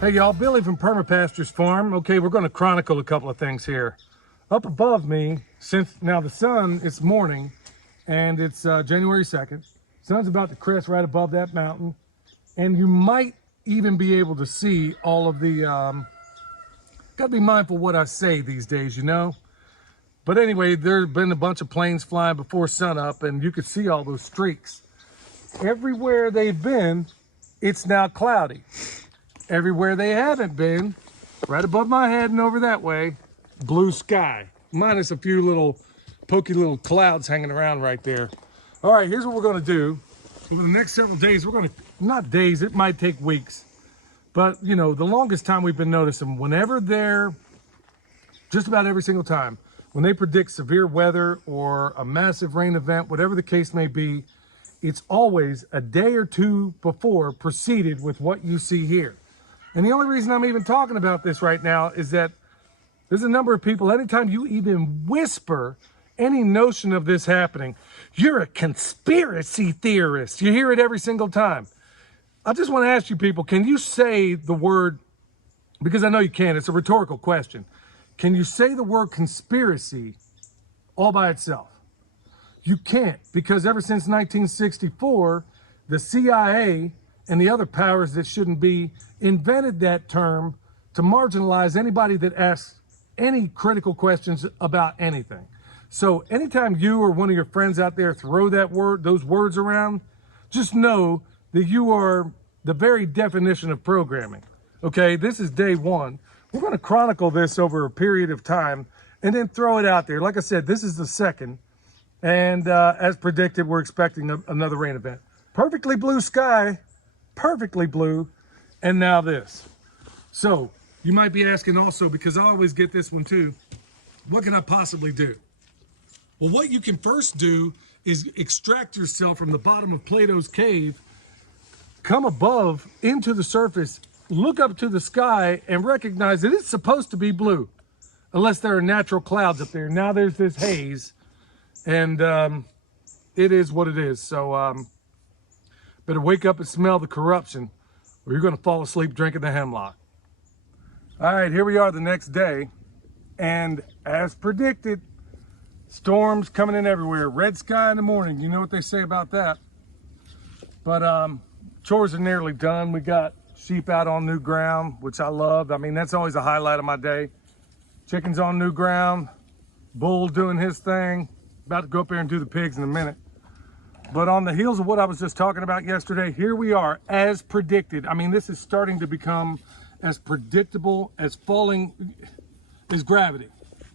Hey y'all, Billy from Perma Pastures Farm. Okay, we're going to chronicle a couple of things here. Up above me, since now the sun, it's morning, and it's January 2nd. Sun's about to crest right above that mountain, and you might even be able to see all of the, gotta be mindful what I say these days, you know? But anyway, there's been a bunch of planes flying before sunup, and you could see all those streaks. Everywhere they've been, it's now cloudy. Everywhere they haven't been, right above my head and over that way, blue sky, minus a few little pokey little clouds hanging around right there. All right, here's what we're gonna do. Over the next several days, we're gonna, not days, it might take weeks, but you know, the longest time we've been noticing, whenever they're, just about every single time, when they predict severe weather or a massive rain event, whatever the case may be, it's always a day or two before preceded with what you see here. And the only reason I'm even talking about this right now is that there's a number of people, anytime you even whisper any notion of this happening, you're a conspiracy theorist. You hear it every single time. I just want to ask you people, can you say the word, because I know you can, it's a rhetorical question. Can you say the word conspiracy all by itself? You can't, because ever since 1964, the CIA and the other powers that shouldn't be invented that term to marginalize anybody that asks any critical questions about anything. So anytime you or one of your friends out there throw that word, those words around, just know that you are the very definition of programming. Okay, this is day one. We're going to chronicle this over a period of time and then throw it out there. Like I said, this is the second. And as predicted, we're expecting another rain event. Perfectly blue sky, perfectly blue, and now this. So you might be asking also, because I always get this one too, what can I possibly do? Well, what you can first do is extract yourself from the bottom of Plato's cave, come above into the surface, look up to the sky, and recognize that it's supposed to be blue, unless there are natural clouds up there. Now there's this haze, and it is what it is. So better wake up and smell the corruption, or you're going to fall asleep drinking the hemlock. All right, here we are the next day, and as predicted, storms coming in everywhere. Red sky in the morning. You know what they say about that. But chores are nearly done. We got sheep out on new ground, which I love. I mean, that's always a highlight of my day. Chickens on new ground, bull doing his thing. About to go up there and do the pigs in a minute. But on the heels of what I was just talking about yesterday, here we are, as predicted. I mean, this is starting to become as predictable as falling is gravity,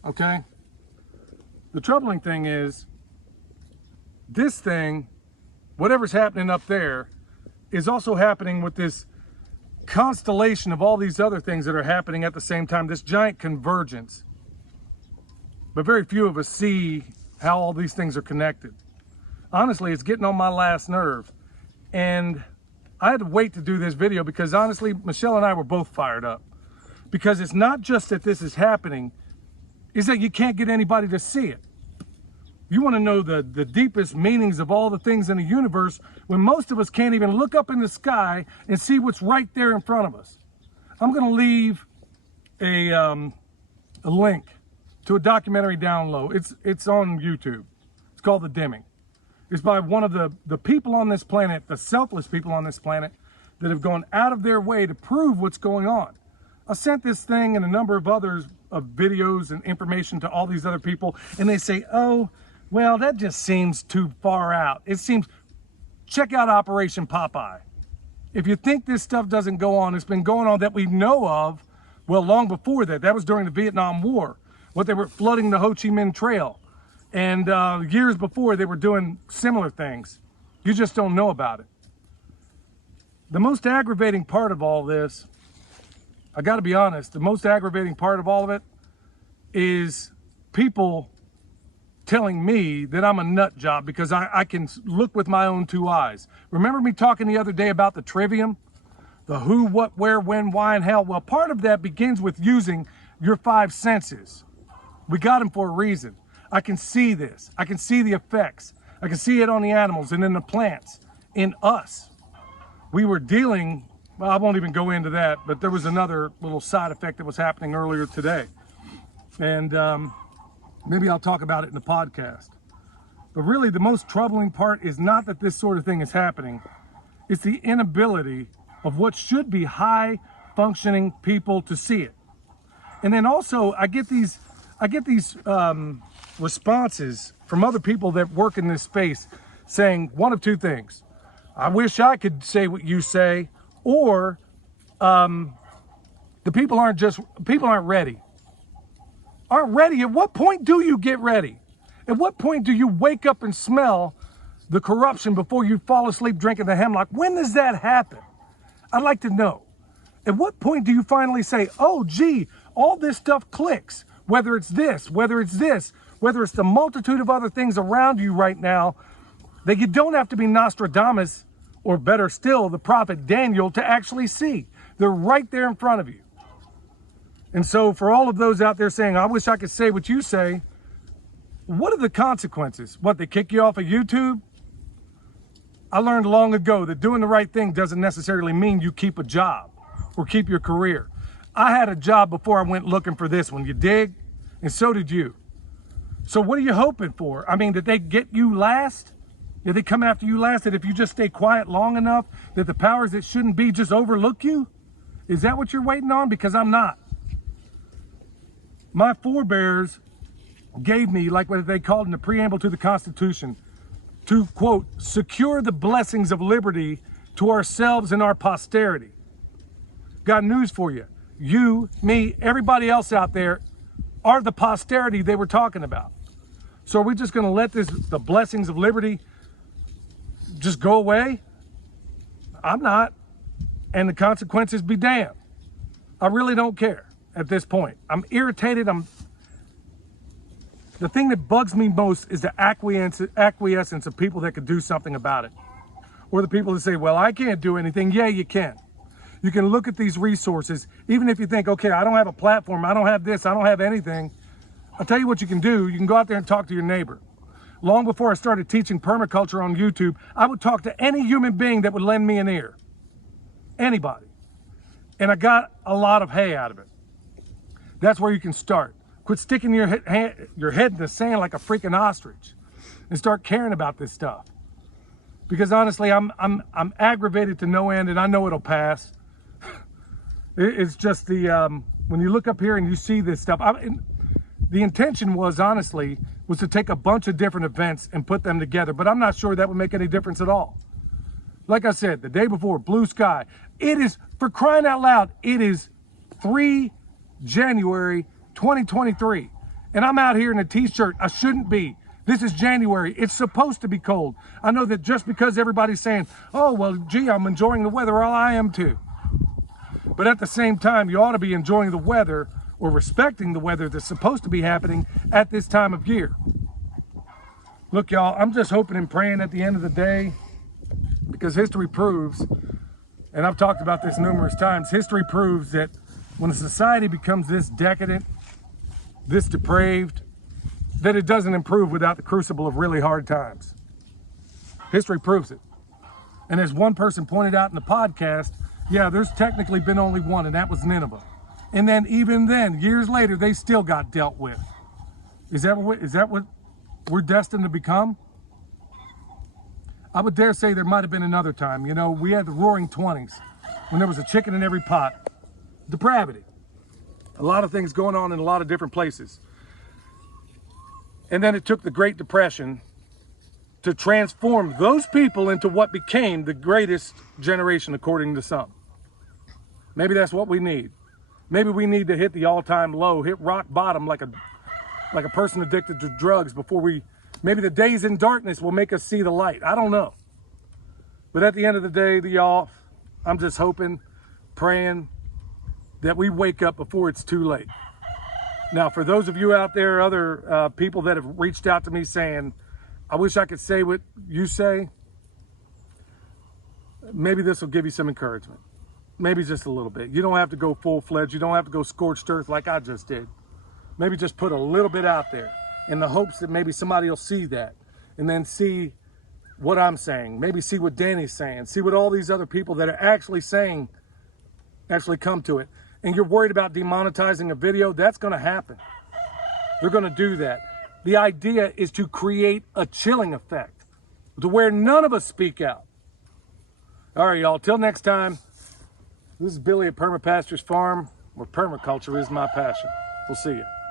okay? The troubling thing is, this thing, whatever's happening up there, is also happening with this constellation of all these other things that are happening at the same time, this giant convergence. But very few of us see how all these things are connected. Honestly, it's getting on my last nerve. And I had to wait to do this video because honestly, Michelle and I were both fired up. Because it's not just that this is happening, it's that you can't get anybody to see it. You want to know the deepest meanings of all the things in the universe when most of us can't even look up in the sky and see what's right there in front of us. I'm going to leave a link to a documentary down low. It's on YouTube. It's called The Dimming. It's by one of the people on this planet, the selfless people on this planet, that have gone out of their way to prove what's going on. I sent this thing and a number of others of videos and information to all these other people, and they say, oh, well, that just seems too far out. It seems, check out Operation Popeye. If you think this stuff doesn't go on, it's been going on that we know of, well, long before that. That was during the Vietnam War, what they were flooding the Ho Chi Minh Trail. And years before, they were doing similar things. You just don't know about it. The most aggravating part of all this, I gotta be honest, the most aggravating part of all of it is people telling me that I'm a nut job because I can look with my own two eyes. Remember me talking the other day about the trivium? The who, what, where, when, why, and how? Well, part of that begins with using your five senses. We got them for a reason. I can see this. I can see the effects. I can see it on the animals and in the plants, in us. We were dealing well, I won't even go into that, but there was another little side effect that was happening earlier today. And maybe I'll talk about it in the podcast. But really, the most troubling part is not that this sort of thing is happening. It's the inability of what should be high-functioning people to see it. And then also, I get these responses from other people that work in this space saying one of two things. I wish I could say what you say, or the people aren't ready. Aren't ready. At what point do you get ready? At what point do you wake up and smell the corruption before you fall asleep drinking the hemlock? When does that happen? I'd like to know. At what point do you finally say, oh, gee, all this stuff clicks, whether it's this, whether it's the multitude of other things around you right now, that you don't have to be Nostradamus, or better still, the prophet Daniel, to actually see. They're right there in front of you. And so for all of those out there saying, I wish I could say what you say, what are the consequences? What, they kick you off of YouTube? I learned long ago that doing the right thing doesn't necessarily mean you keep a job or keep your career. I had a job before I went looking for this one, you dig? And so did you. So what are you hoping for? I mean, did they get you last? Did they come after you last? That if you just stay quiet long enough, that the powers that shouldn't be just overlook you? Is that what you're waiting on? Because I'm not. My forebears gave me, like what they called in the preamble to the Constitution, to, quote, secure the blessings of liberty to ourselves and our posterity. Got news for you. You, me, everybody else out there are the posterity they were talking about. So are we just going to let the blessings of liberty just go away? I'm not. And the consequences be damned. I really don't care at this point. I'm irritated. The thing that bugs me most is the acquiescence of people that could do something about it. Or the people that say, well, I can't do anything. Yeah, you can. You can look at these resources, even if you think, okay, I don't have a platform, I don't have this, I don't have anything. I'll tell you what you can do. You can go out there and talk to your neighbor. Long before I started teaching permaculture on YouTube, I would talk to any human being that would lend me an ear. Anybody. And I got a lot of hay out of it. That's where you can start. Quit sticking your head in the sand like a freaking ostrich and start caring about this stuff. Because honestly, I'm aggravated to no end, and I know it'll pass. It's just when you look up here and you see this stuff, the intention was, honestly, was to take a bunch of different events and put them together, but I'm not sure that would make any difference at all. Like I said, the day before, blue sky. It is, for crying out loud, it is 3 January 2023, and I'm out here in a t-shirt. I shouldn't be. This is January. It's supposed to be cold. I know that just because everybody's saying, oh, well, gee, I'm enjoying the weather, well, I am too. But at the same time, you ought to be enjoying the weather or respecting the weather that's supposed to be happening at this time of year. Look, y'all, I'm just hoping and praying at the end of the day, because history proves, and I've talked about this numerous times, history proves that when a society becomes this decadent, this depraved, that it doesn't improve without the crucible of really hard times. History proves it. And as one person pointed out in the podcast, yeah, there's technically been only one, and that was Nineveh. And then even then, years later, they still got dealt with. Is that what we're destined to become? I would dare say there might have been another time. You know, we had the roaring 20s when there was a chicken in every pot. Depravity. A lot of things going on in a lot of different places. And then it took the Great Depression to transform those people into what became the greatest generation, according to some. Maybe that's what we need. Maybe we need to hit the all-time low, hit rock bottom like a person addicted to drugs before maybe the days in darkness will make us see the light. I don't know. But at the end of the day, y'all, I'm just hoping, praying that we wake up before it's too late. Now, for those of you out there, other people that have reached out to me saying, I wish I could say what you say, maybe this will give you some encouragement. Maybe just a little bit. You don't have to go full-fledged. You don't have to go scorched earth like I just did. Maybe just put a little bit out there in the hopes that maybe somebody will see that and then see what I'm saying. Maybe see what Danny's saying. See what all these other people that are actually saying actually come to it. And you're worried about demonetizing a video, that's going to happen. They're going to do that. The idea is to create a chilling effect to where none of us speak out. All right, y'all. Till next time, this is Billy at Perma Pastures Farm, where permaculture is my passion. We'll see you.